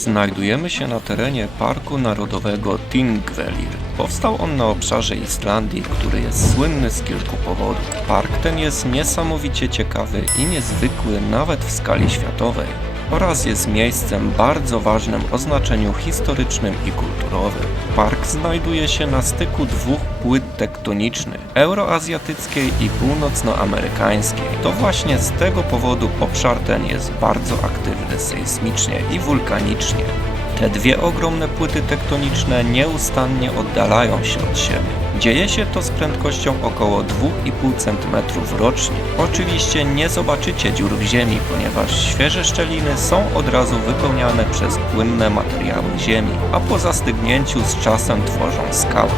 Znajdujemy się na terenie Parku Narodowego Thingvellir. Powstał on na obszarze Islandii, który jest słynny z kilku powodów. Park ten jest niesamowicie ciekawy i niezwykły nawet w skali światowej oraz jest miejscem bardzo ważnym o znaczeniu historycznym i kulturowym. Park znajduje się na styku dwóch płyt tektonicznych, euroazjatyckiej i północnoamerykańskiej. To właśnie z tego powodu obszar ten jest bardzo aktywny sejsmicznie i wulkanicznie. Te dwie ogromne płyty tektoniczne nieustannie oddalają się od siebie. Dzieje się to z prędkością około 2,5 cm rocznie. Oczywiście nie zobaczycie dziur w ziemi, ponieważ świeże szczeliny są od razu wypełniane przez płynne materiały ziemi, a po zastygnięciu z czasem tworzą skały.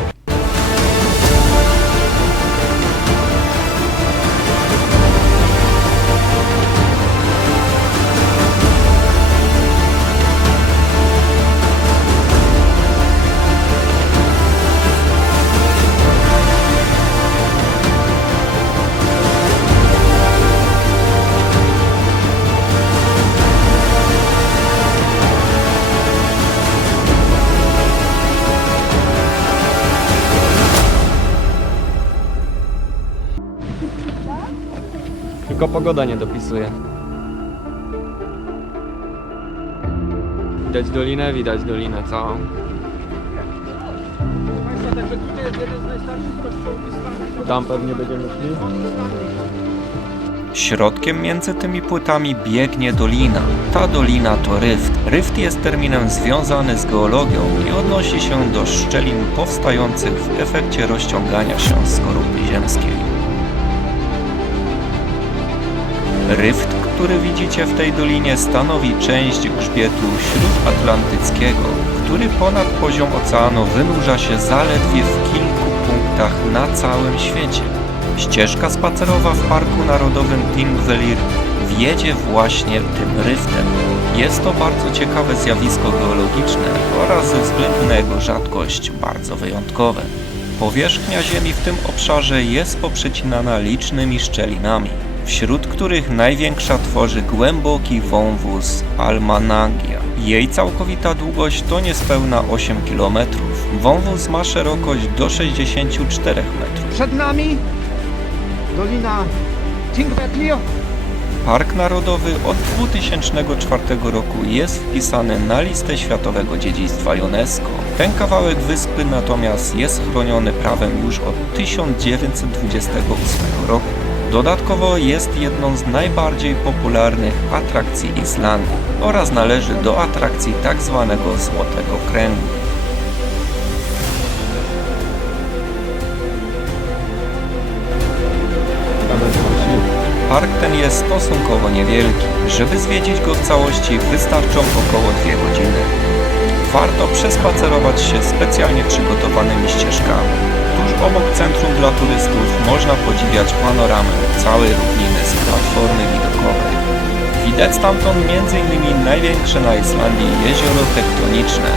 Tylko pogoda nie dopisuje. Widać dolinę całą. Także tutaj jest jeden z najstarszych kościołów Islandii. Tam pewnie będziemy szli. Środkiem między tymi płytami biegnie dolina. Ta dolina to ryft. Ryft jest terminem związany z geologią i odnosi się do szczelin powstających w efekcie rozciągania się skorupy ziemskiej. Ryft, który widzicie w tej dolinie, stanowi część grzbietu śródatlantyckiego, który ponad poziom oceanu wynurza się zaledwie w kilku punktach na całym świecie. Ścieżka spacerowa w Parku Narodowym Thingvellir wiedzie właśnie tym ryftem. Jest to bardzo ciekawe zjawisko geologiczne oraz ze względu na jego rzadkość bardzo wyjątkowe. Powierzchnia Ziemi w tym obszarze jest poprzecinana licznymi szczelinami, wśród których największa tworzy głęboki wąwóz Almannagia. Jej całkowita długość to niespełna 8 km. Wąwóz ma szerokość do 64 metrów. Przed nami dolina Thingvellir. Park Narodowy od 2004 roku jest wpisany na listę Światowego Dziedzictwa UNESCO. Ten kawałek wyspy natomiast jest chroniony prawem już od 1928 roku. Dodatkowo jest jedną z najbardziej popularnych atrakcji Islandii oraz należy do atrakcji tzw. Złotego Kręgu. Park ten jest stosunkowo niewielki. Żeby zwiedzić go w całości, wystarczą około 2 godziny. Warto przespacerować się specjalnie przygotowanymi ścieżkami. Tuż obok centrum dla turystów można podziwiać panoramę całej równiny z platformy widokowej. Widać stamtąd m.in. największe na Islandii jezioro tektoniczne.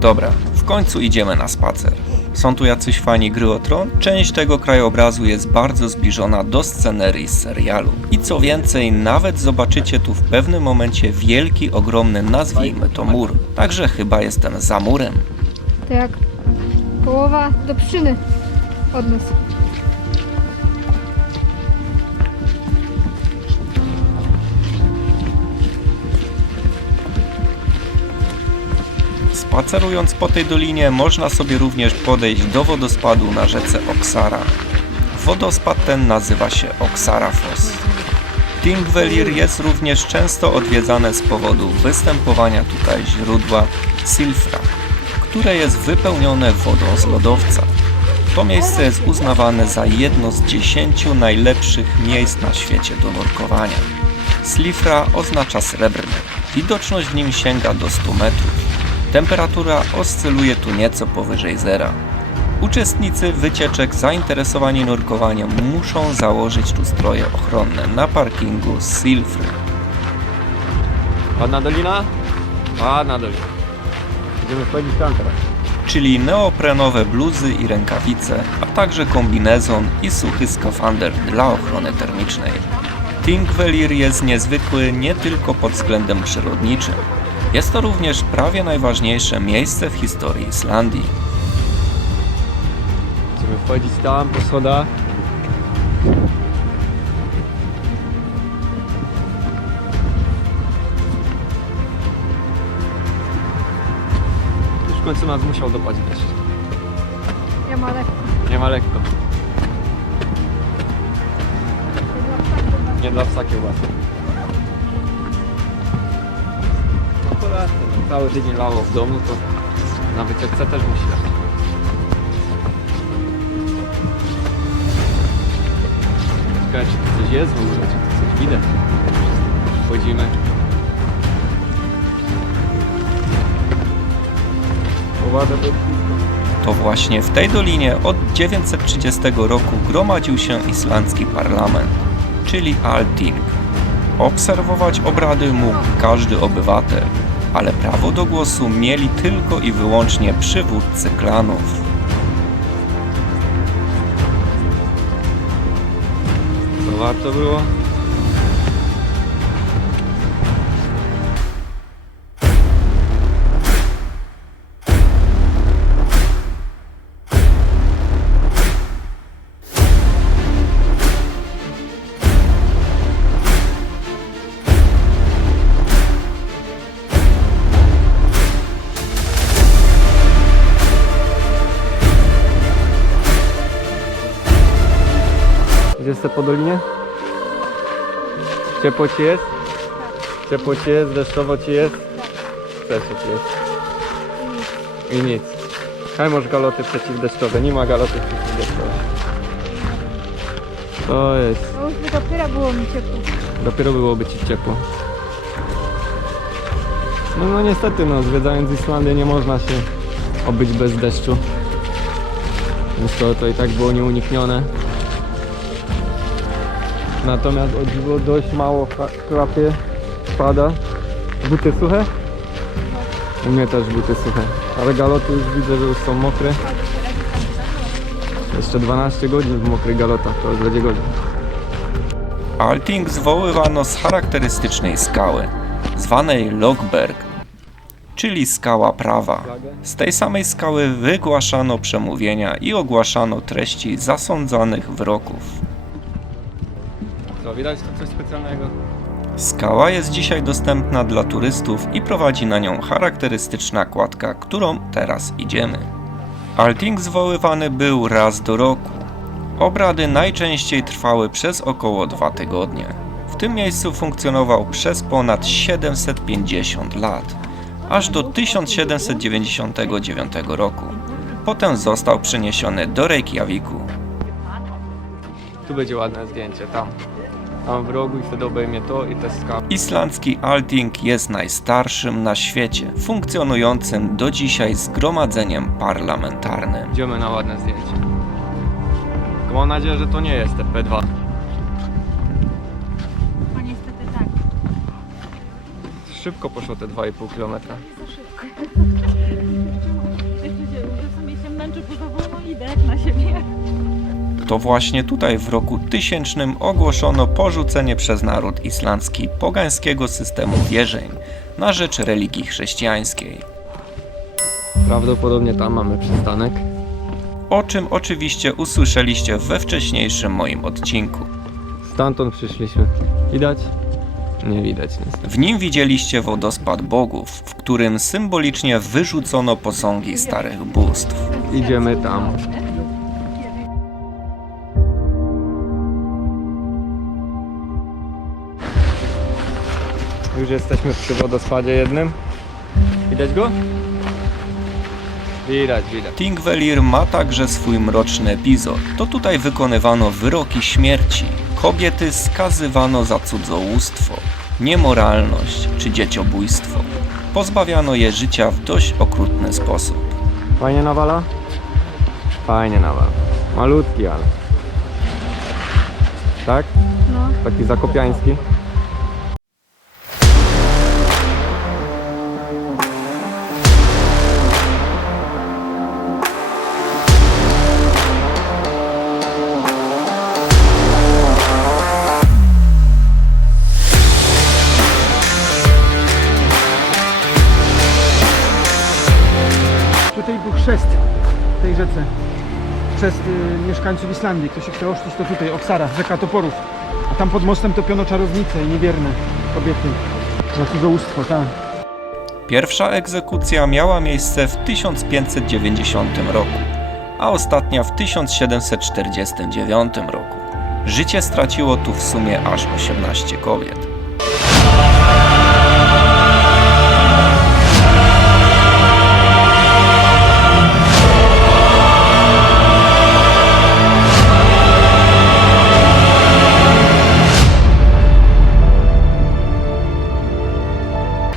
Dobra, w końcu idziemy na spacer. Są tu jacyś fani gry o tron? Część tego krajobrazu jest bardzo zbliżona do scenerii z serialu. I co więcej, nawet zobaczycie tu w pewnym momencie wielki, ogromny, nazwijmy to mur. Także chyba jestem za murem. To jak połowa do przyczyny od nas. Spacerując po tej dolinie można sobie również podejść do wodospadu na rzece Oxara. Wodospad ten nazywa się Oxara Falls. Thingvellir jest również często odwiedzane z powodu występowania tutaj źródła Silfra, które jest wypełnione wodą z lodowca. To miejsce jest uznawane za jedno z 10 najlepszych miejsc na świecie do nurkowania. Silfra oznacza srebrny. Widoczność w nim sięga do 100 metrów. Temperatura oscyluje tu nieco powyżej zera. Uczestnicy wycieczek zainteresowani nurkowaniem muszą założyć tu stroje ochronne na parkingu Silfry. Ładna dolina? Ładna dolina. Będziemy wchodzić tam teraz. Czyli neoprenowe bluzy i rękawice, a także kombinezon i suchy skafander dla ochrony termicznej. Thingvellir jest niezwykły nie tylko pod względem przyrodniczym. Jest to również prawie najważniejsze miejsce w historii Islandii. Będziemy wchodzić tam po schodach. Już w końcu nas musiał dopaść deszcz. Ja ma lekko. Nie ma lekko. Nie dla psa kiełbasy. Akurat cały tydzień lało w domu, to na wycieczce też musi lać. Ciekawe, czy tu coś jest w ogóle, czy tu coś widać. Wchodzimy. Uwaga, to To właśnie w tej dolinie od 930 roku gromadził się islandzki parlament, czyli Althing. Obserwować obrady mógł każdy obywatel, ale prawo do głosu mieli tylko i wyłącznie przywódcy klanów. co warto było? Gdzie jesteś po dolinie? Ciepło ci jest? Ciepło ci jest, deszczowo ci jest? Deszczo ci jest. I nic. Haj, masz galoty przeciwdeszczowe, nie ma galoty przeciwdeszczowe. To jest. To już by dopiero było mi ciepło. Dopiero byłoby ci ciepło. No niestety, zwiedzając Islandię nie można się obyć bez deszczu. Więc to i tak było nieuniknione. Natomiast o dziwo dość mało klapie, pada. Buty suche? U mnie też buty suche. Ale galoty już widzę, że już są mokre. Jeszcze 12 godzin w mokrych galotach, to już będzie godzin. Althing zwoływano z charakterystycznej skały, zwanej Logberg, czyli skała prawa. Z tej samej skały wygłaszano przemówienia i ogłaszano treści zasądzanych wyroków. Co, widać tu coś specjalnego? Skała jest dzisiaj dostępna dla turystów i prowadzi na nią charakterystyczna kładka, którą teraz idziemy. Althing zwoływany był raz do roku. Obrady najczęściej trwały przez około 2 tygodnie. W tym miejscu funkcjonował przez ponad 750 lat, aż do 1799 roku. Potem został przeniesiony do Reykjaviku. Tu będzie ładne zdjęcie, tam. Tam w rogu i wtedy obejmie to i te skały. Islandzki Althing jest najstarszym na świecie, funkcjonującym do dzisiaj zgromadzeniem parlamentarnym. Idziemy na ładne zdjęcie. Tylko mam nadzieję, że to nie jest TP2. No niestety tak. Szybko poszło te 2,5 km. Jeszcze że sobie się męczę, bo za wolno idę jak na siebie. To właśnie tutaj w roku 1000 ogłoszono porzucenie przez naród islandzki pogańskiego systemu wierzeń na rzecz religii chrześcijańskiej. Prawdopodobnie tam mamy przystanek. O czym oczywiście usłyszeliście we wcześniejszym moim odcinku. Stamtąd przyszliśmy. Widać? Nie widać niestety. W nim widzieliście wodospad bogów, w którym symbolicznie wyrzucono posągi starych bóstw. Idziemy tam. Już jesteśmy przy wodospadzie jednym. Widać go? Widać. Thingvellir ma także swój mroczny epizod. To tutaj wykonywano wyroki śmierci. Kobiety skazywano za cudzołóstwo, niemoralność czy dzieciobójstwo. Pozbawiano je życia w dość okrutny sposób. Fajnie nawala? Fajnie nawala. Malutki, ale. Tak? No. Taki zakopiański. Tutaj był chrzest w tej rzece. Chrzest mieszkańców Islandii. Kto się chce ochrzcić, to tutaj, Oksara, rzeka Toporów. A tam pod mostem topiono czarownice i niewierne kobiety. Za cudzołóstwo, tak. Pierwsza egzekucja miała miejsce w 1590 roku, a ostatnia w 1749 roku. Życie straciło tu w sumie aż 18 kobiet.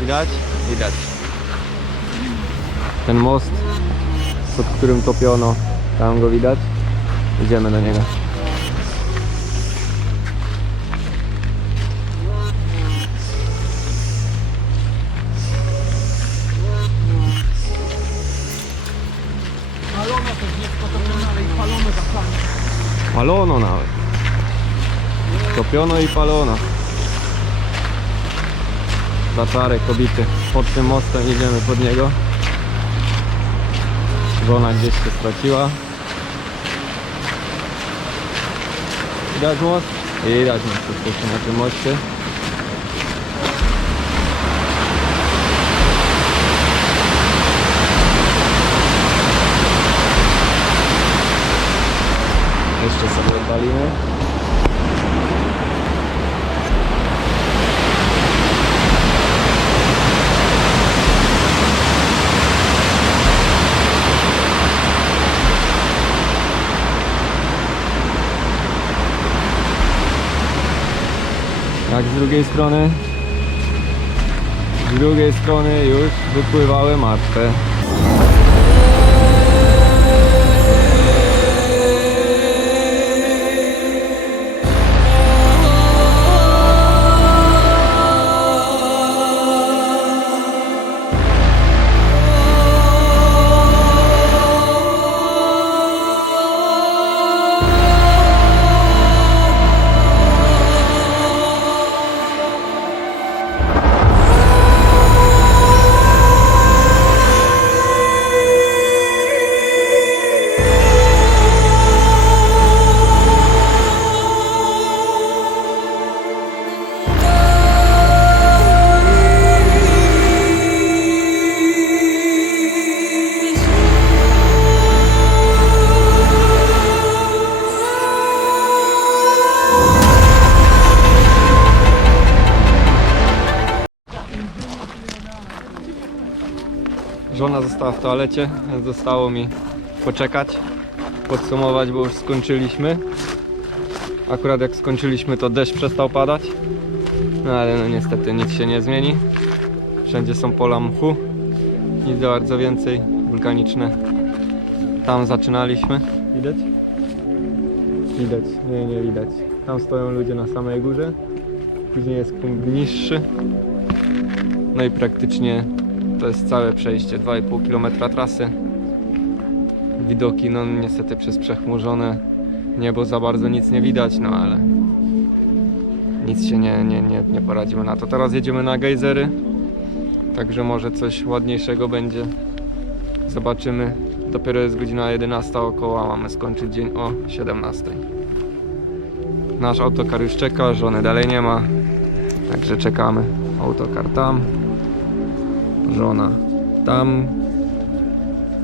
Widać? Widać. Ten most, pod którym topiono, tam go widać. Idziemy do niego. Palono to z niespotopiono, ale i palono za planie. Palono nawet. Topiono i palono. Zaczarek kobity. Pod tym mostem idziemy pod niego. Żona gdzieś się straciła. Widać most? Widać most, jesteśmy na tym moście. Jeszcze sobie odpalimy. Jak z drugiej strony? Z drugiej strony już wypływały martwe. Żona została w toalecie, więc zostało mi poczekać, podsumować, bo już skończyliśmy. Akurat jak skończyliśmy, to deszcz przestał padać. No ale no niestety nic się nie zmieni. Wszędzie są pola mchu. Nic za bardzo więcej. Wulkaniczne. Tam zaczynaliśmy. Widać? Widać. Nie widać. Tam stoją ludzie na samej górze. Później jest punkt niższy. No i praktycznie to jest całe przejście, 2,5 km trasy. Widoki no niestety przez przechmurzone niebo za bardzo nic nie widać, no ale nic się nie poradzimy na to. Teraz jedziemy na gejzery, także może coś ładniejszego będzie. Zobaczymy. Dopiero jest godzina 11 około, a mamy skończyć dzień o 17. Nasz autokar już czeka, żony dalej nie ma. Także czekamy. Autokar tam, żona tam.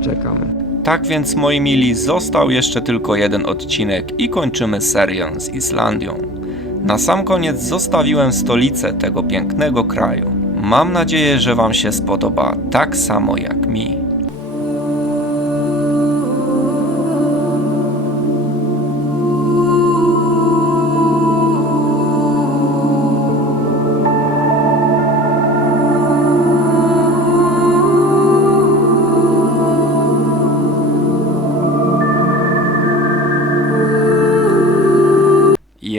Czekamy. Tak więc, moi mili, został jeszcze tylko jeden odcinek i kończymy serię z Islandią. Na sam koniec zostawiłem stolicę tego pięknego kraju. Mam nadzieję, że Wam się spodoba tak samo jak mi.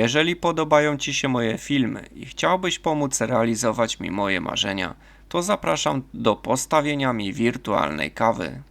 Jeżeli podobają Ci się moje filmy i chciałbyś pomóc realizować mi moje marzenia, to zapraszam do postawienia mi wirtualnej kawy.